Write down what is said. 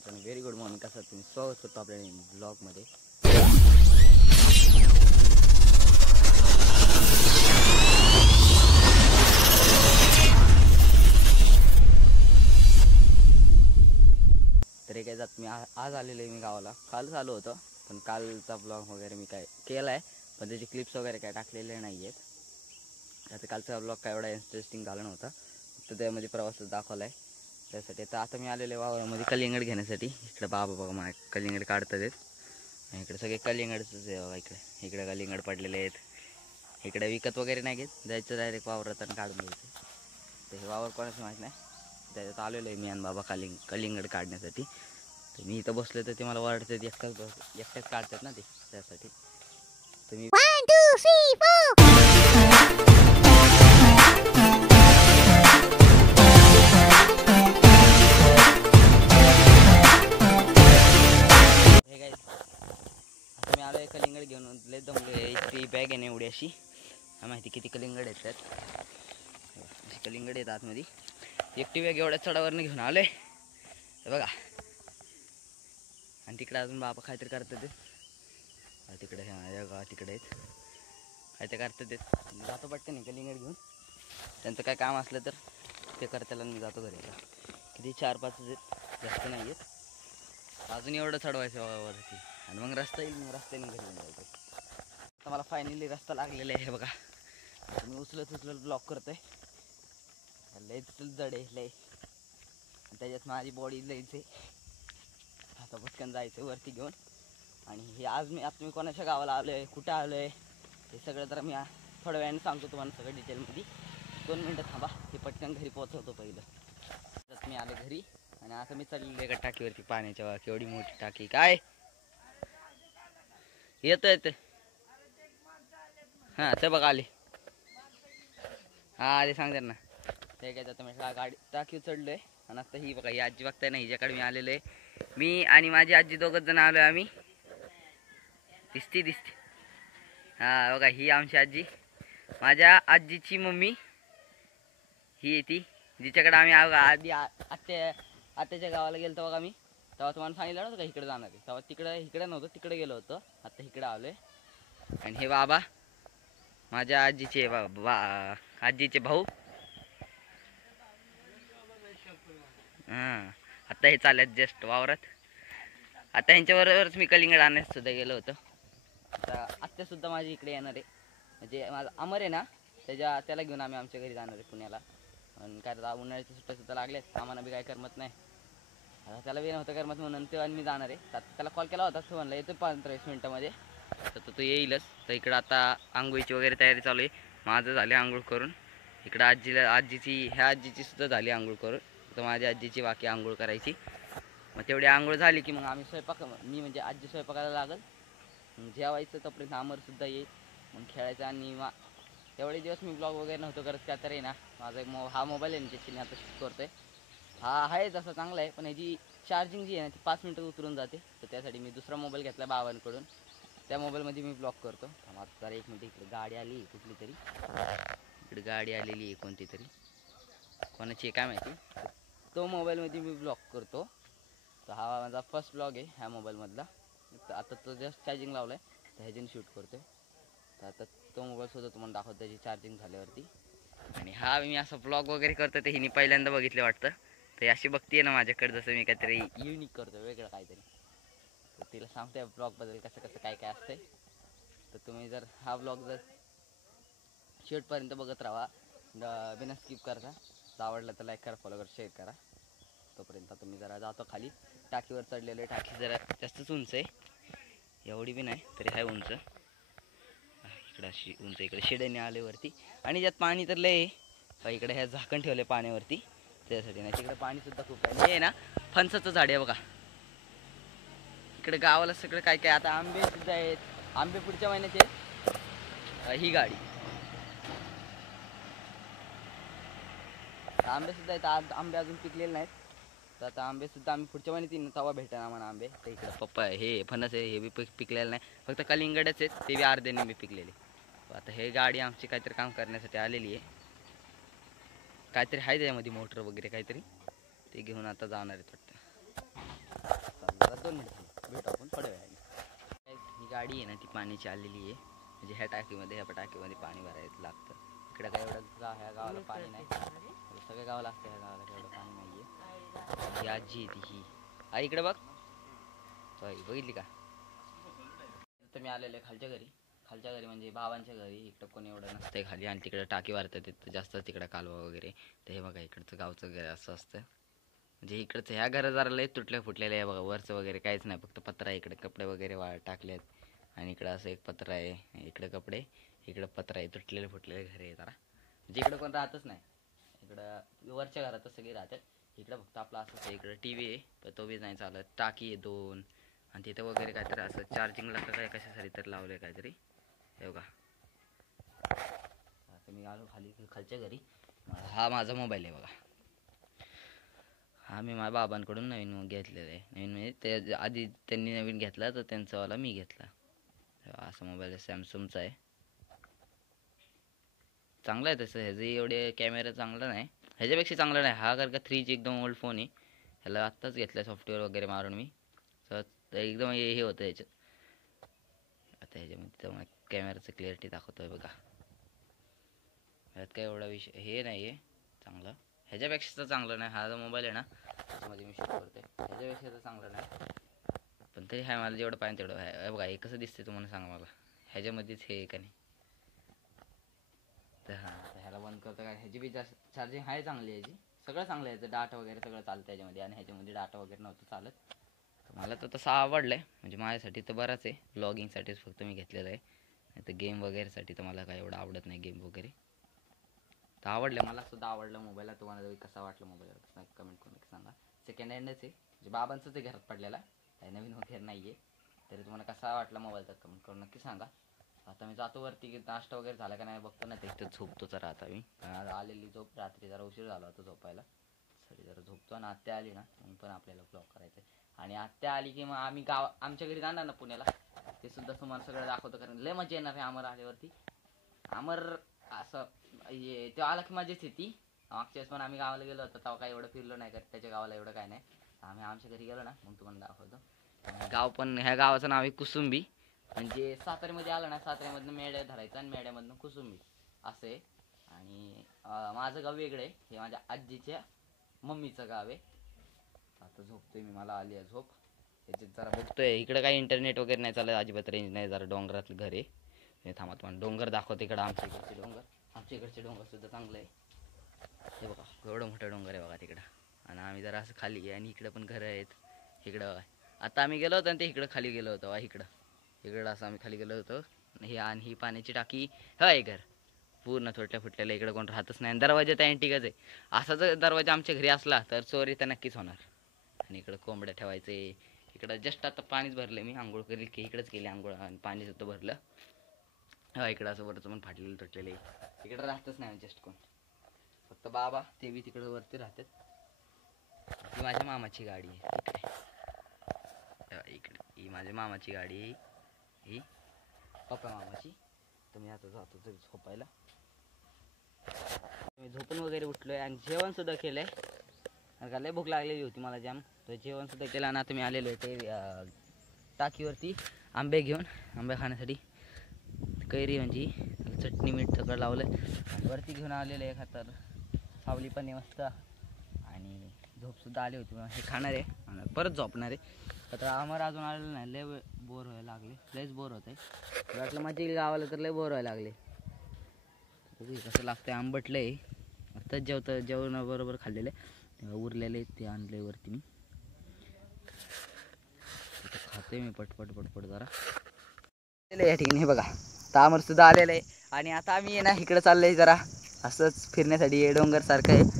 मित्रांनो, very good morning. कसं तुम्ही स्वागत करतो आपल्या ब्लॉगमध्ये. तरी काय जात मी आज आलेलो आहे मी गावाला. कालच आलो होतो पण कालचा ब्लॉग वगैरे मी काय केला आहे पण त्याचे क्लिप्स वगैरे काय टाकलेले नाही आहेत. आता कालचा ब्लॉग काय एवढा इंटरेस्टिंग झाला नव्हता, फक्त त्यामध्ये प्रवासच दाखवला आहे त्यासाठी. तर आता मी आलेलो आहे वावरामध्ये कलिंगड घेण्यासाठी. इकडे बाबा बघा मला कलिंगड काढतात आहेत. इकडे सगळे कलिंगडच आहे बघा. इकडे कलिंगड पडलेले आहेत. इकडे विकत वगैरे नाही घेत, जायचं डायरेक्ट वावरात आणि काढून घ्यायचं. तर हे वावर कोणाचं माहीत नाही, त्याच्यात आलेलो आहे मी आणि बाबा कलिंगड काढण्यासाठी. तर मी इथं बसलो तर ते मला वाढतात एकट्याच काढतात ना ते, त्यासाठी तुम्ही 1 2 3 4 हे गाईस, आता मी आलो आहे कलिंगड घेऊन. लय दमले. इतकी बॅग आहे ना एवढी अशी, माहिती किती कलिंगड आहेत त्यात. अशी कलिंगड आहेत आतमध्ये. एकटी बॅग एवढ्या चढावरनं घेऊन आलोय हे बघा. आणि तिकडे अजून बाबा काहीतरी करतात ते तिकडे. हा तिकडे आहेत काहीतरी करतात ते. जातो पटकन नाही कलिंगड घेऊन. त्यांचं काय काम असलं तर ते करताना मी जातो घरी. किती 4-5 आहेत, जास्त नाही आहेत. अजून एवढं चढवायचं वरती आणि मग रस्ता येईल. मग रस्त्याने घरी येऊन जायचं. आता मला फायनली रस्ता लागलेला आहे हे बघा. मी उचलत ब्लॉक करतोय. लयच जड आहे लय, त्याच्यात माझी बॉडी लयच आहे. आता पटकन जायचं वरती घेऊन. आणि हे आज मी कोणाच्या गावाला आलो आहे, कुठं आलो आहे हे सगळं तर मी थोड्या वेळाने सांगतो तुम्हाला सगळं डिटेलमध्ये. 2 मिनटं थांबा, हे पटकन घरी पोहोचवतो पहिलं. तर मी आले घरी आणि आता मी चाललेलो एका टाकीवरती पाण्याच्या. केवढी मोठी टाकी. काय येतोय ते? हां ते बघा आले. हां आले सांगतात ना. ते काय जातं मी गाडी टाकीवर चढलोय. आणि आता ही बघा, ही आजी बघताय ना, हिच्याकडे मी आलेलो आहे. मी आणि माझी आजी दोघंच जण आलो आहे आम्ही. दिसते हा बघा, ही आमची आजी. माझ्या आजीची मम्मी ही आहे ती, जिच्याकडे आम्ही आधी आत्याच्या गावाला गेलो बघा. मी तेव्हा तुम्हाला सांगितलं नव्हतं का इकडे जाणार आहे. तेव्हा इकडे नव्हतं, तिकडे गेलो होतो. आता इकडे आलोय. आणि हे बाबा माझ्या आजीचे आजीचे भाऊ. हां आता हे चालत जस्ट वावरात. आता ह्यांच्याबरोबरच मी कलिंगड आणण्यास सुद्धा गेलो होतो. आता आत्या सुद्धा माझी इकडे येणार आहे. म्हणजे माझा अमर आहे ना, त्याला घेऊन आम्ही आमच्या घरी जाणार आहे पुण्याला. आणि काय तर उन्हाळ्याच्या सुट्ट्या सुद्धा लागल्यात, आम्हाला बी काय करमत नाही. आता त्याला बी नव्हतं करमत म्हणून तेव्हा मी जाणार आहे. आता त्याला कॉल केला होता, तो म्हणला येतो 15-20 मिनटामध्ये. तर तो येईलच. तर इकडं आता आंघोळीची वगैरे तयारी चालू आहे. माझं झाले आंघोळ करून. इकडं ह्या आजीची सुद्धा झाली आंघोळ करून. तर माझ्या आजीची बाकी आंघोळ करायची. मग तेवढी आंघोळ झाली की मग आम्ही मी म्हणजे आजी स्वयंपाकाला लागल. मग जेवायचं तोपर्यंत अमरसुद्धा येईल. मग खेळायचं. आणि तेवढे दिवस मी ब्लॉग वगैरे नव्हतं करत. त्या तर आहे ना, माझा हा मोबाईल आहे ना, ज्याची मी आता शूट करतोय. हा आहे तसं चांगला आहे, पण ह्याची चार्जिंग जी आहे ना ती 5 मिनटात उतरून जाते. तर त्यासाठी मी दुसरा मोबाईल घेतला बाबांकडून. त्या मोबाईलमध्ये मी ब्लॉग करतो. आता जरा 1 मिनिट. इकडे गाडी आली कुठली तरी. इकडे गाडी आलेली आहे कोणती तरी, कोणाची आहे काय माहिती. तो मोबाईलमध्ये मी ब्लॉग करतो. तर हा माझा फर्स्ट ब्लॉग आहे ह्या मोबाईलमधला. तर आता तो जस्ट चार्जिंग लावला आहे, तर ह्याच्याने शूट करतो आहे. तर आता तो मोबाईलसुद्धा तुम्हाला दाखवतो त्याची चार्जिंग झाल्यावरती. आणि हा मी असं ब्लॉग वगैरे करतो ते हिने पहिल्यांदा बघितले वाटतं. तर अशी बघतीये ना माझ्याकडे, जसं मी काहीतरी युनिक करतो, वेगळं काहीतरी. तर तिला सांगतोय ब्लॉगबद्दल कसं काय असतंय. तर तुम्ही जर हा ब्लॉग जर शेवटपर्यंत बघत राहा, बिना स्किप करता. तर आवडलं तर लाईक करा, फॉलो करा, शेअर करा. तोपर्यंत तुम्ही जरा जातो खाली. टाकीवर चढलेलं आहे. टाकी जरा जास्तच उंच आहे, एवढी बी नाही तरी आहे उंच. इकडे अशी उंच. इकडे शिड्याने आले वरती. आणि ज्यात पाणी तर लय आहे. इकडे ह्या झाकण ठेवले पाण्यावरती त्यासाठी. नाही तिकडे पाणी सुद्धा खूप आहे. हे आहे ना फणसाचं झाड आहे बघा. इकडे गावाला सगळं काय काय. आता आंबे सुद्धा आहेत. आंबे पुढच्या महिन्यात आहेत. ही गाडी आंबे सुद्धा आहेत. आज आंबे अजून पिकलेले नाहीत. तर आता आंबे सुद्धा आम्ही पुढच्या महिन्यात येईन तेव्हा भेटेल आम्हाला आंबे. तर इकडे पप्पा हे फणस आहे, हे बी पिकलेलं नाही. फक्त कलिंगडच आहेत, ते बी अर्ध्याने बी पिकलेले. आता हे गाडी आमची काहीतरी काम करण्यासाठी आलेली आहे. काहीतरी आहे त्याच्यामध्ये मोटर वगैरे काहीतरी, ते घेऊन आता जाणार आहेत वाटतं. गाडी आहे ना ती पाण्याची आलेली आहे, म्हणजे ह्या टाकीमध्ये पाणी भरायला लागतं. इकडे काय एवढं ह्या गावाला पाणी नाही, सगळ्या गावाला असतं, ह्या गावाला काय एवढं पाणी नाही आहे. ही आजी आहे ती, ही आई इकडे बघ, बघितली का? तर मी आलेलो आहे खालच्या घरी म्हणजे भावांच्या घरी. इकडं कोणी एवढं नसतंय खाली, आणि तिकडे टाकी भरतात तिथं जास्त, तिकडे कालवा वगैरे. तर हे बघा इकडचं गावचं घर असं असतं, म्हणजे इकडचं ह्या घरा जरा लय तुटल्या फुटलेलं आहे बघा. वरचं वगैरे काहीच नाही, फक्त पत्रा आहे. इकडे कपडे वगैरे टाकलेत, आणि इकडं असं एक पत्रा आहे, इकडे कपडे, इकडं पत्रा आहे. तुटलेले फुटलेले घर आहे जरा, म्हणजे इकडं कोण राहतच नाही. इकडं वरच्या घरातच सगळे राहतात. इकडं फक्त आपलं असंच आहे. इकडं टी व्ही आहे पण तो बी नाही चालत. टाकी आहे 2, आणि तिथं वगैरे काहीतरी असं चार्जिंगला काय कशासाठी तर लावलं आहे काहीतरी. हे बघा, आता मी आलो खालच्या घरी. हा माझा मोबाईल आहे बघा, हा मी माझ्या बाबांकडून नवीन घेतलेला आहे. नवीन म्हणजे ते आधी त्यांनी नवीन घेतला, तर त्यांचावाला मी घेतला. असा मोबाईल आहे, सॅमसंगचा आहे. चांगला आहे तसं, ह्याचं एवढे कॅमेरा चांगला नाही, ह्याच्यापेक्षा चांगला नाही हा. कारण का 3G एकदम ओल्ड फोन आहे. ह्याला आत्ताच घेतला सॉफ्टवेअर वगैरे मारून मी, तर एकदम हे होतं ह्याच्यात. आता ह्याच्यामध्ये तर कॅमेराचं क्लिअरिटी दाखवतोय बघा. ह्यात काय एवढा विषय हे नाही आहे चांगलं, ह्याच्यापेक्षा तर चांगलं नाही. हा जो मोबाईल आहे ना त्याच्यामध्ये मी शूट करतोय, ह्याच्यापेक्षा तर चांगलं नाही, पण तरी आहे. मला जेवढं पाहिजे तेवढं आहे बघा. हे कसं दिसतंय तुम्हाला सांगा मला, ह्याच्यामध्येच हे का नाही. तर हां, तर ह्याला बंद करतो काय, ह्याची बी चार्जिंग आहे चांगली, ह्याची सगळं चांगलं आहे. ह्याचं डाटा वगैरे सगळं चालतं ह्याच्यामध्ये, आणि ह्याच्यामध्ये डाटा वगैरे नव्हतं चालत. तर मला तर तसं आवडलं आहे, म्हणजे माझ्यासाठी तर बराच आहे. ब्लॉगिंगसाठीच फक्त मी घेतलेलं आहे, नाही तर गेम वगैरेसाठी तर मला काय एवढं आवडत नाही गेम वगैरे. तर आवडलं, मला सुद्धा आवडलं मोबाईलला. तुम्हाला कसा वाटलं मोबाईलवर कमेंट करून सांगा. सेकंड हँडच आहे, म्हणजे बाबांचंच आहे घरात पडलेला, काही नवीन वगैरे नाही आहे. तरी तुम्हाला कसा वाटला मोबाईल तर कमेंट करून नक्की सांगा. आता मी जातो वरती, नाश्ता वगैरे झाला का नाही बघतो ना, तिथं झोपतो जरा. आता मी आलेली झोप, रात्री जरा उशीर झाला होता झोपायला, सरी जरा झोपतो. आणि आत्या आली ना मग पण आपल्याला ब्लॉग करायचं आहे. आणि आत्या आली की मग आम्ही आमच्या घरी जाणार ना पुण्याला, ते सुद्धा तुम्हाला सगळं दाखवतो. कारण लय मजा येणार आहे अमर आल्यावरती. अमर असं तो आला की मजाच येते. मागच्या वेळेस पण आम्ही गावाला गेलो होतो तेव्हा काही एवढं फिरलो नाही, कारण त्याच्या गावाला एवढं काय नाही. आम्ही आमच्या घरी गेलो ना मग तुम्हाला दाखवतो. गाव पण, ह्या गावाचं नाव आहे कुसुंबी, म्हणजे साताऱ्यामध्ये आलं ना, साताऱ्यामधनं मेढ्या धरायचं आणि मेढ्यामधनं कुसुंबी असं आहे. आणि माझं गाव वेगळं आहे, हे माझ्या आजीच्या मम्मीचं गाव आहे. आता झोपतोय मी, मला आली आहे झोप. त्याच्यात जरा बघतोय, इकडं काही इंटरनेट वगैरे नाही चालत, अजिबात रेंज नाही. जरा डोंगरातलं घर आहे. हे थांबा तुम्हाला डोंगर दाखवतो. इकडं आमच्या इकडचे डोंगर सुद्धा चांगलं आहे. हे बघा एवढं मोठं डोंगर आहे बघा तिकडं, आणि आम्ही जरा असं खाली आहे. आणि इकडं पण घरं आहेत. इकडं आता आम्ही गेलो होतो आणि ते इकडं खाली गेलो होतो, इकडं असं आम्ही खाली गेलो होतो. आणि ही पाण्याची टाकी, हे घर पूर्ण तुटल्या फुटलेलं, इकडं कोण राहतच नाही. दरवाजा त्या अँटिकच आहे. असा जर दरवाजा आमच्या घरी असला तर चोरी तर नक्कीच होणार. आणि इकडं कोंबड्या ठेवायचे. इकडं जस्ट आता पाणीच भरलं, मी आंघोळ करेल की इकडंच केली आंघोळ, आणि पाणी सुद्धा भरलं. इकडं असं वरचं पण फाटलेलं तुटलेलं आहे. इकडं राहतच नाही जस्ट कोण, फक्त बाबा ते बी तिकडं वरती राहतात. ही माझ्या मामाची गाडी आहे इकडे, ही माझ्या मामाची गाडी आहे, ही पप्पा मामाची. तर मी आता जातो तरी झोपायला. मी झोपून वगैरे उठलोय आणि जेवण सुद्धा केलंय, कारण का लय भूक लागलेली होती मला जाम. तर जेवण सुद्धा केलं, आणि आता मी आलेलो आहे ते टाकीवरती आंबे घेऊन, आंबे खाण्यासाठी. कैरी म्हणजे चटणी मीठ सगळं लावलं आणि वरती घेऊन आलेलं आहे. तर सावली पण आहे मस्त, आणि झोपसुद्धा आली होती. हे खाणार आहे आणि परत झोपणार आहे. तर आम्हाला अजून आलेलं नाही, लय बोर व्हायला लागले, लयच बोर होत आहे. वाटलं माझ्या येईल गावाला तर लय बोर व्हायला लागले. कसं लागतंय आंबटलं आहे. आत्ताच जेवणाबरोबर खाल्लेलं आहे, उरलेले ते आणले वरती. मी खाते मी पटपट जरा या ठिकाणी. हे बघा तामर सुद्धा आलेलं आहे. आणि आता आम्ही आहे ना इकडे चाललंय जरा असंच फिरण्यासाठी, डोंगर सारखं आहे.